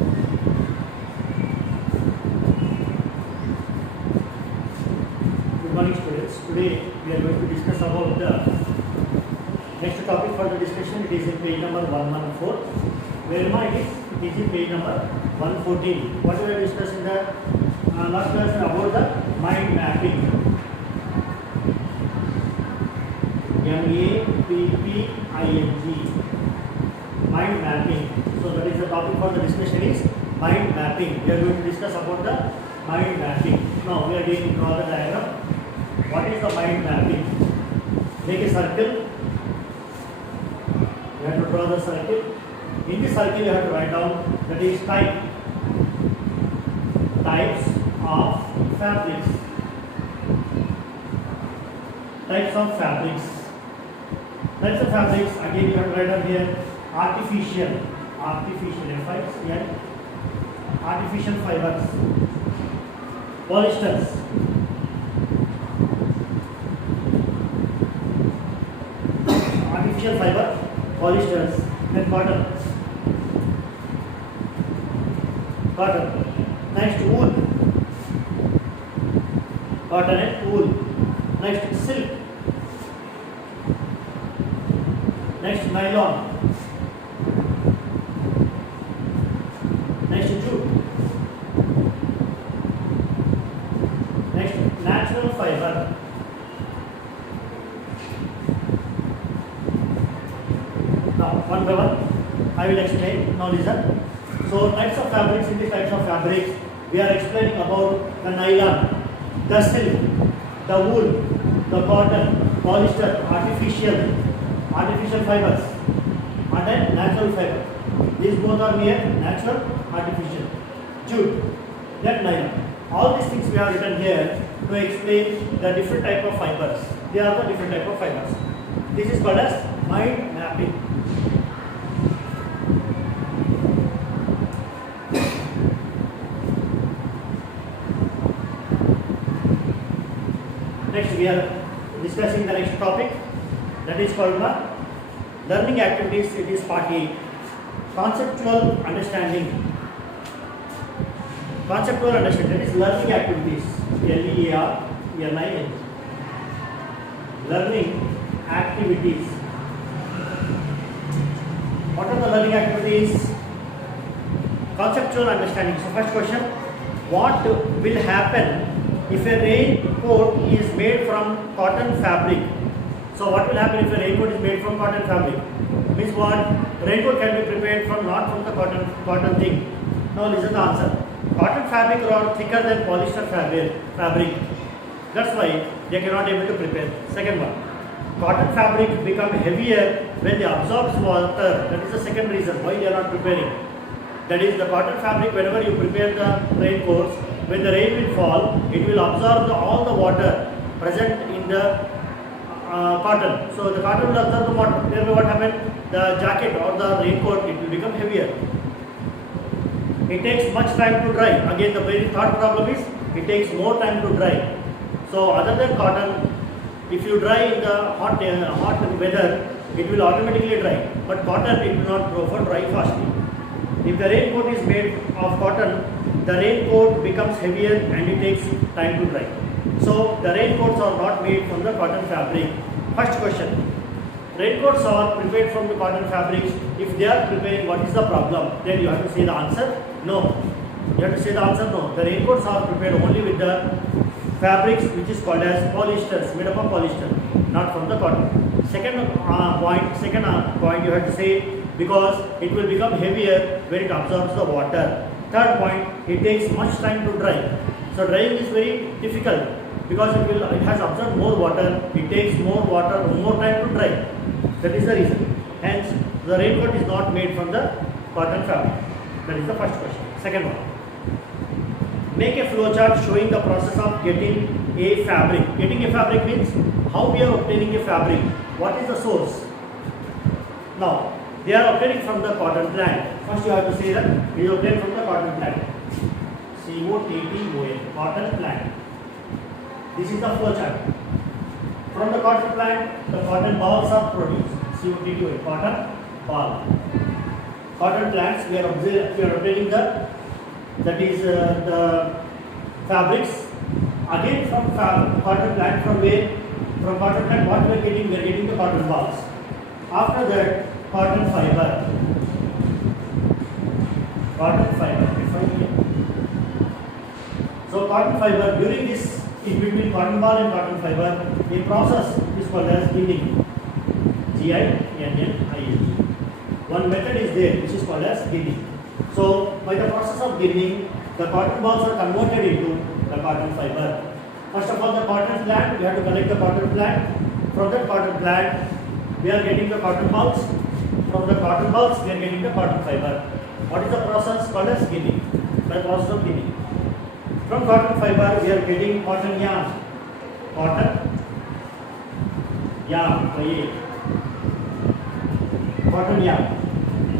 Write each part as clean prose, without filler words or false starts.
Good morning, students. Today we are going to discuss about the next topic for the discussion. It is in page number 114. Where it is in page number 114. What we are discussing the last class about the mind mapping. MAPPING. Mind mapping. So that is the topic for the discussion is mind mapping. We are going to discuss about the mind mapping. Now we are going to draw the diagram. What is the mind mapping? Make a circle. You have to draw the circle. In this circle you have to write down that is types of fabrics. Types of fabrics. Types of fabrics, again you have to write down here artificial fibers, polyesters, artificial fiber, polyesters, and cotton. Next wool, cotton and wool. Next silk. Next nylon. Next jute. Next natural fiber. Now one by one I will explain. Now listen. So types of fabrics, in these types of fabrics we are explaining about the nylon, the silk, the wool, the cotton, polyester, artificial fibers, and then natural fiber. These both are here natural, artificial, jute, then nylon. All these things we have written here to explain the different type of fibers. They are the different type of fibers. This is called as mind mapping. Next we are discussing the next topic, that is called the learning activities. It is part 8. Conceptual understanding. Conceptual understanding, that is learning activities. LEARNING. Learning activities. What are the learning activities? Conceptual understanding. So first question, what will happen if a raincoat is made from cotton fabric? So what will happen if a raincoat is made from cotton fabric? Means what? Raincoat can be prepared from not from the cotton thing. Now listen to the answer. Cotton fabric are thicker than polyester fabric. That's why they cannot able to prepare. Second one, cotton fabric become heavier when they absorbs water. That is the second reason why they are not preparing. That is the cotton fabric, whenever you prepare the raincoats, when the rain will fall, it will absorb all the water present in the cotton. So the cotton will absorb the water. Therefore what happened? The jacket or the raincoat, it will become heavier. It takes much time to dry. Again the very third problem is it takes more time to dry. So other than cotton, if you dry in the hot weather, it will automatically dry. But cotton, it will not go for dry fastly. If the raincoat is made of cotton, the raincoat becomes heavier and it takes time to dry. So the raincoats are not made from the cotton fabric. First question, raincoats are prepared from the cotton fabrics. If they are preparing, what is the problem? Then you have to say the answer, no. You have to say the answer, no. The raincoats are prepared only with the fabrics which is called as polyesters, made up of polyester, not from the cotton. Second point you have to say, because it will become heavier when it absorbs the water. Third point, it takes much time to dry. So drying is very difficult because it has absorbed more water. It takes more water, more time to dry. That is the reason. Hence, the raincoat is not made from the cotton fabric. That is the first question. Second one, make a flow chart showing the process of getting a fabric. Getting a fabric means how we are obtaining a fabric. What is the source? Now, they are obtaining from the cotton plant. First you have to say that it is obtained from the cotton plant. COTTON, cotton plant. This is the flow chart. From the cotton plant, the cotton balls are produced. COTTON, cotton ball. cotton plants, we are obtaining the fabrics. Again from cotton plant, from where? From cotton plant, what we are getting the cotton balls. After that, cotton fiber. So cotton fiber, during this, in between cotton ball and cotton fiber, a process is called as ginning. G-I-N-N-I-N-G. One method is there which is called as ginning. So by the process of ginning, the cotton balls are converted into the cotton fiber. First of all, the cotton plant, we have to collect the cotton plant. From that cotton plant, we are getting the cotton balls. From the cotton balls, we are getting the cotton fiber. What is the process called as ginning? By the process of ginning. From cotton fiber, we are getting cotton yarn. Cotton yarn.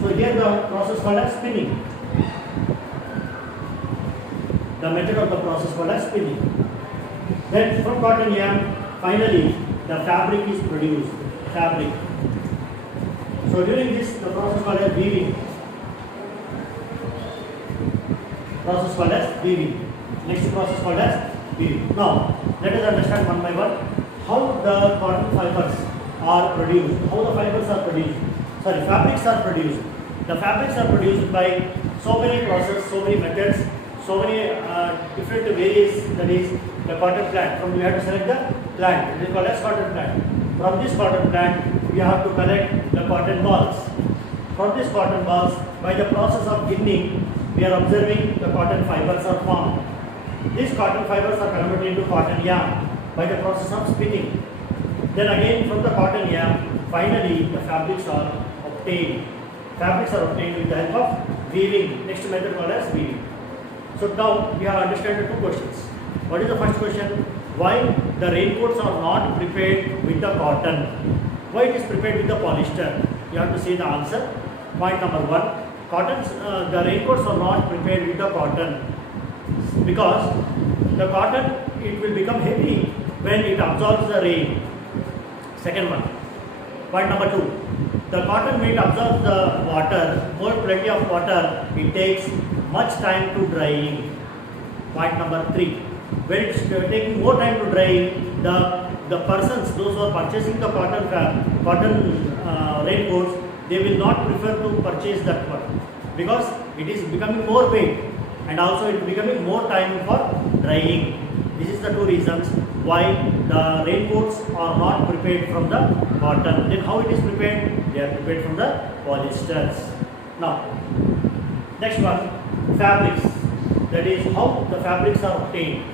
So here the process called as spinning. The method of the process called as spinning. Then from cotton yarn, finally the fabric is produced. Fabric. So during this, the process called as weaving. Next process called as weaving. Now let us understand one by one how the cotton fibers are produced. Fabrics are produced. The fabrics are produced by so many processes, so many methods, so many different various. That is the cotton plant. From we have to select the plant. It is called as cotton plant. From this cotton plant, we have to collect the cotton balls. From these cotton balls, by the process of ginning, we are observing the cotton fibers are formed. These cotton fibers are converted into cotton yarn by the process of spinning. Then again from the cotton yarn, finally the fabrics are obtained. Fabrics are obtained with the help of weaving. Next method called as weaving. So now we have understood the two questions. What is the first question? Why the raincoats are not prepared with the cotton? Why it is prepared with the polyester? You have to say the answer. Point number one. The raincoats are not prepared with the cotton because the cotton, it will become heavy when it absorbs the rain. Second one. Point number two. The cotton, when it absorbs the water, plenty of water, it takes much time to drying. Point number three. When it's taking more time to drying, the persons, those who are purchasing the cotton raincoats, they will not prefer to purchase that one because it is becoming more weight and also it is becoming more time for drying. This is the two reasons why the raincoats are not prepared from the cotton. Then how it is prepared? They are prepared from the polyesters. Now, next one, fabrics. That is how the fabrics are obtained.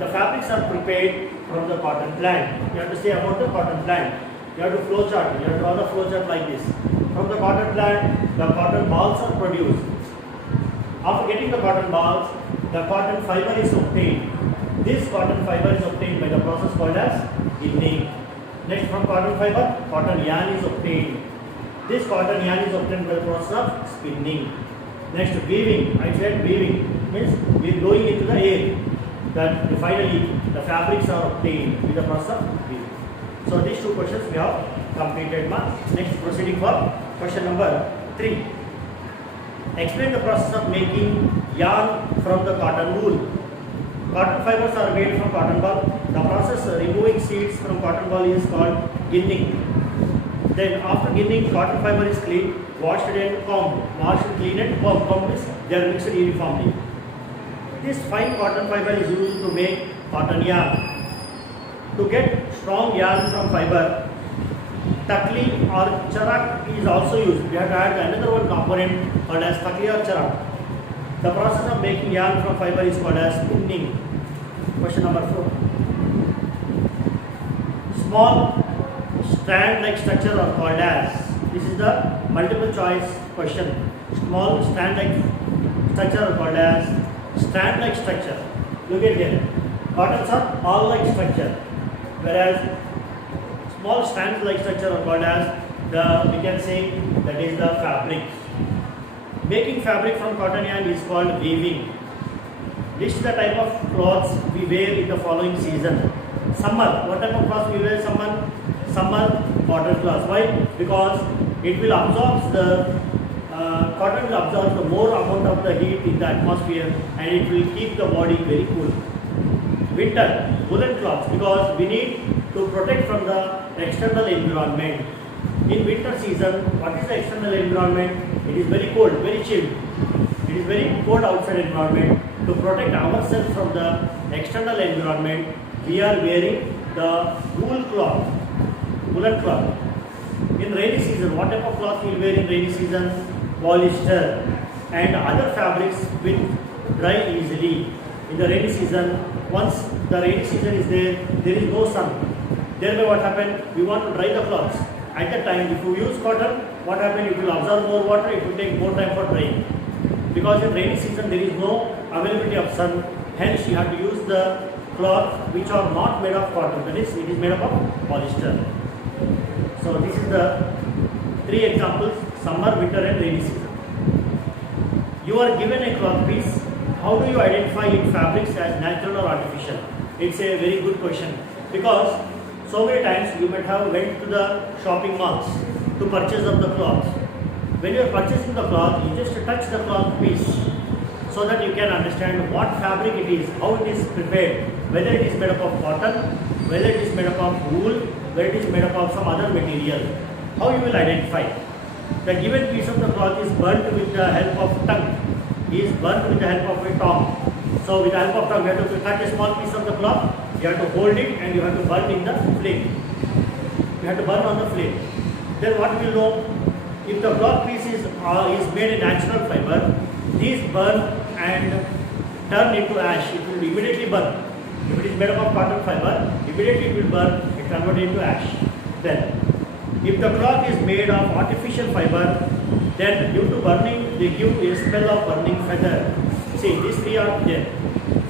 The fabrics are prepared from the cotton plant. You have to say about the cotton plant. You have to flow chart. You have to draw the flow chart like this. From the cotton plant, the cotton balls are produced. After getting the cotton balls, the cotton fiber is obtained. This cotton fiber is obtained by the process called as ginning. Next, from cotton fiber, cotton yarn is obtained. This cotton yarn is obtained by the process of spinning. Next, weaving. I said weaving means we are blowing into the air. That finally the fabrics are obtained with the process of weaving. So these two questions we have completed. Next, proceeding for question number 3. Explain the process of making yarn from the cotton wool. Cotton fibers are made from cotton ball. The process removing seeds from cotton ball is called ginning. Then after ginning, cotton fiber is cleaned, washed and combed. Washed, cleaned and combed means they are mixed uniformly. This fine cotton fiber is used to make cotton yarn. To get strong yarn from fiber, takli or charak is also used. We have to add another one component called as takli or charak. The process of making yarn from fiber is called as spinning. Question number 4. Small strand-like structure are called as. This is the multiple choice question. Small strand-like structure are called as strand-like structure. Look at here. Cottons are ball-like structure, whereas small strands-like structure are called as we can say that is the fabric. Making fabric from cotton yarn is called weaving. This is the type of clothes we wear in the following season. Summer. What type of clothes we wear summer? Summer cotton cloths. Why? Because it will absorb the cotton will absorb the more amount of the heat in the atmosphere and it will keep the body very cool. Winter, woolen cloths, because we need to protect from the external environment. In winter season, what is the external environment? It is very cold, very chilled. It is very cold outside environment. To protect ourselves from the external environment, we are wearing the wool cloth, woolen cloth. In rainy season, what type of cloth we will wear in rainy season? Polyester and other fabrics will dry easily. In the rainy season, once the rainy season is there is no sun. Thereby what happens? We want to dry the clothes. At that time, if you use cotton, what happens? It will absorb more water, it will take more time for drying. Because in rainy season there is no availability of sun, hence you have to use the cloth which are not made of cotton, that is, it is made up of polyester. So this is the three examples: summer, winter and rainy season. You are given a cloth piece. How do you identify its fabrics as natural or artificial? It's a very good question, because so many times you might have went to the shopping malls to purchase of the cloth. When you are purchasing the cloth, you just touch the cloth piece so that you can understand what fabric it is, how it is prepared, whether it is made up of cotton, whether it is made up of wool, whether it is made up of some other material. How you will identify? The given piece of the cloth is burnt with the help of tongue. It is burnt with the help of a tongue. So with the help of tongue, you have to cut a small piece of the cloth, you have to hold it and you have to burn in the flame. You have to burn on the flame. Then what we will know? If the cloth piece is made in natural fiber, these burn and turn into ash. It will immediately burn. If it is made up of cotton fiber, immediately it will burn, it converts into ash. Then, if the cloth is made of artificial fiber, then due to burning, they give a smell of burning feather. See, these three are there.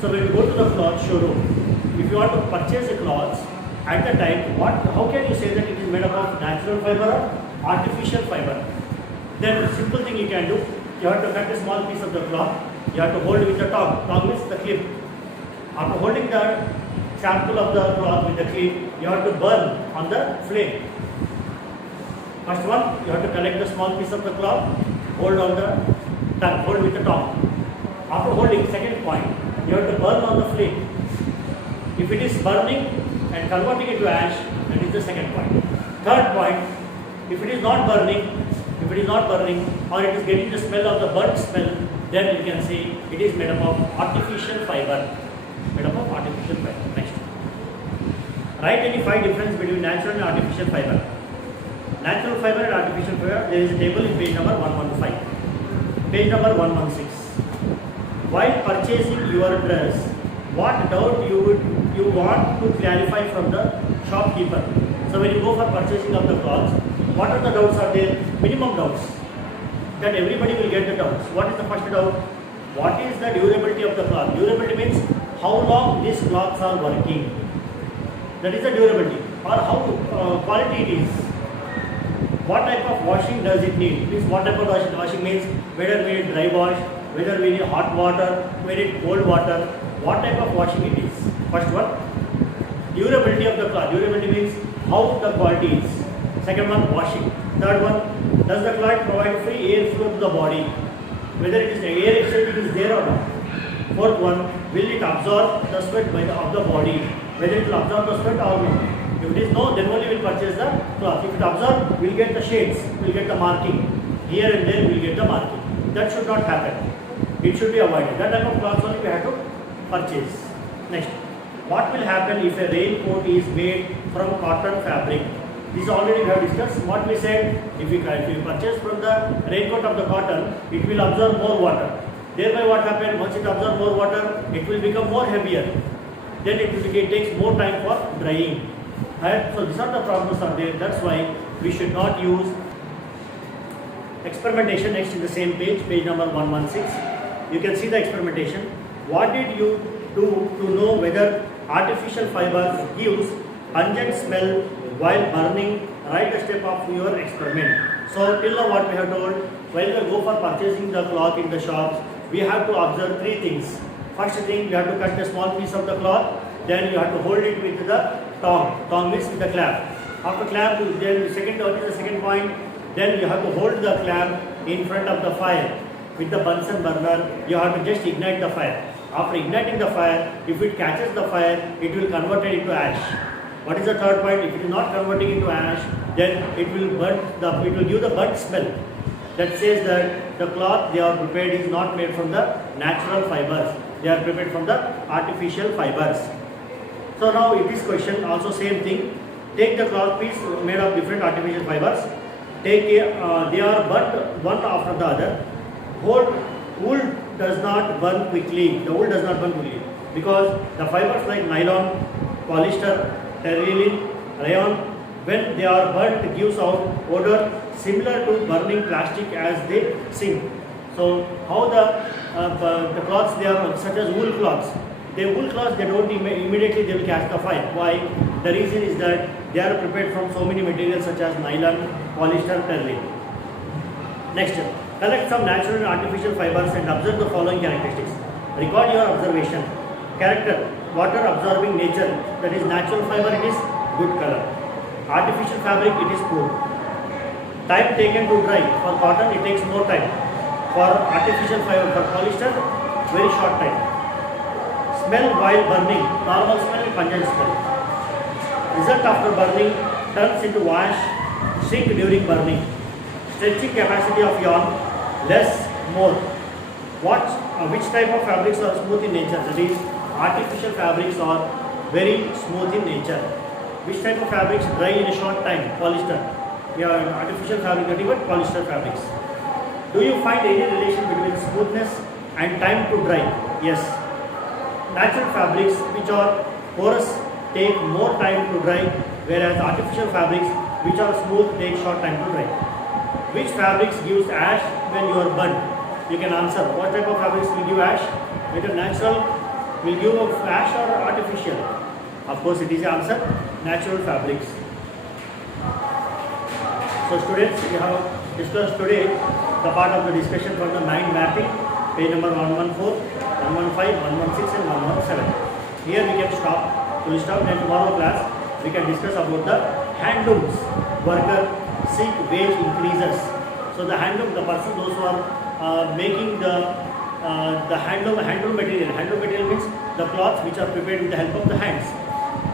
So when you go to the cloth showroom, if you want to purchase a cloth, at the time, how can you say that it is made up of natural fiber or artificial fiber? Then a simple thing you can do, you have to cut a small piece of the cloth, you have to hold with the tongue. Tongue means the clip. After holding the sample of the cloth with the clip, you have to burn on the flame. First one, you have to collect the small piece of the cloth, hold on the tongue, hold with the tongue. After holding, second point, you have to burn on the flame. If it is burning and converting into ash, that is the second point. Third point, if it is not burning, or it is getting the smell of the burnt smell, then you can say it is made up of artificial fiber. Made up of artificial fiber. Next. Write any 5 difference between natural and artificial fiber. Natural fiber and artificial fiber, there is a table in page number 115. Page number 116. While purchasing your dress, what doubt you want to clarify from the shopkeeper? So when you go for purchasing of the clothes, what are the doubts are there? Minimum doubts. That everybody will get the doubts. What is the first doubt? What is the durability of the cloth? Durability means how long these cloths are working. That is the durability. Or how quality it is. What type of washing does it need? Means what type of washing? Washing means whether we need dry wash, whether we need hot water, whether we need cold water. What type of washing it is? First one, durability of the cloth. Durability means how the quality is. Second one, washing. Third one, does the cloth provide free air flow to the body? Whether it is air exchange is there or not. Fourth one, will it absorb the sweat of the body? Whether it will absorb the sweat or not. If it is no, then only we will purchase the cloth. If it absorbs, we will get the shades, we will get the marking. Here and there we will get the marking. That should not happen. It should be avoided. That type of cloth only we have to purchase. Next, what will happen if a raincoat is made from cotton fabric? This already we have discussed. What we said, if we purchase from the raincoat of the cotton, it will absorb more water. Thereby what happens, once it absorbs more water, it will become more heavier. Then it takes more time for drying. Right? So these are the problems are there. That's why we should not use experimentation. Next in the same page, page number 116. You can see the experimentation. What did you do to know whether artificial fiber gives pungent smell while burning? Write the step of your experiment. So till now what we have told, while we go for purchasing the cloth in the shops, we have to observe 3 things. First thing, you have to cut a small piece of the cloth, then you have to hold it with the tongue. Tongue means with the clamp. After clamp, then what is the second point? Then you have to hold the clamp in front of the fire with the Bunsen burner. You have to just ignite the fire. After igniting the fire, if it catches the fire, it will convert it into ash. What is the third point? If it is not converting into ash, then it will give the burnt smell. That says that the cloth they are prepared is not made from the natural fibers. They are prepared from the artificial fibers. So now in this question also same thing. Take the cloth piece made of different artificial fibers. They are burnt one after the other. Wool does not burn quickly. The wool does not burn quickly because the fibers like nylon, polyester, terylene, rayon, when they are burnt gives out odor similar to burning plastic as they sink. So how the cloths they are such as wool cloths. The wool cloths they don't immediately they will catch the fire. Why? The reason is that they are prepared from so many materials such as nylon, polyester, terylene. Next, collect some natural and artificial fibers and observe the following characteristics. Record your observation. Character, water absorbing nature, that is natural fiber, it is good color. Artificial fabric, it is poor. Time taken to dry, for cotton it takes more time. For artificial fiber, for polyester, very short time. Smell while burning, normal smell, pungent smell. Result after burning turns into wash, shrink during burning. Stretching capacity of yarn, less, more. Which type of fabrics are smooth in nature? That is, artificial fabrics are very smooth in nature. Which type of fabrics dry in a short time? Polyester. Yeah, artificial fabric, nothing but polyester fabrics. Do you find any relation between smoothness and time to dry? Yes. Natural fabrics which are porous take more time to dry, whereas artificial fabrics which are smooth take short time to dry. Which fabrics gives ash when you are burnt? You can answer. What type of fabrics will give ash? Whether natural will give ash or artificial? Of course, it is the answer. Natural fabrics. So students, we have discussed today the part of the discussion for the mind mapping, page number 114, 115, 116 and 117. Here we can stop. We will stop and tomorrow class we can discuss about the handlooms. Worker seek wage increases. So the handloom, the person those who are making the handloom material. Handloom material means the cloths which are prepared with the help of the hands.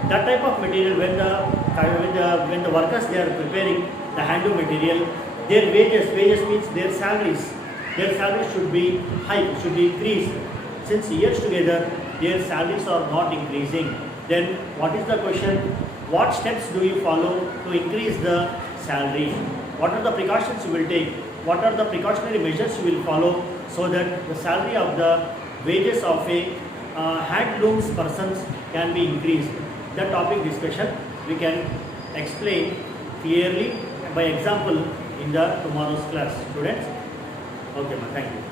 That type of material when the workers they are preparing the handloom material, their wages means their salaries should be high, should be increased. Since years together their salaries are not increasing, then what is the question? What steps do you follow to increase the salary? What are the precautions you will take? What are the precautionary measures you will follow so that the salary of the wages of a handlooms persons can be increased? That topic discussion we can explain clearly by example in the tomorrow's class. Students, okay, thank you.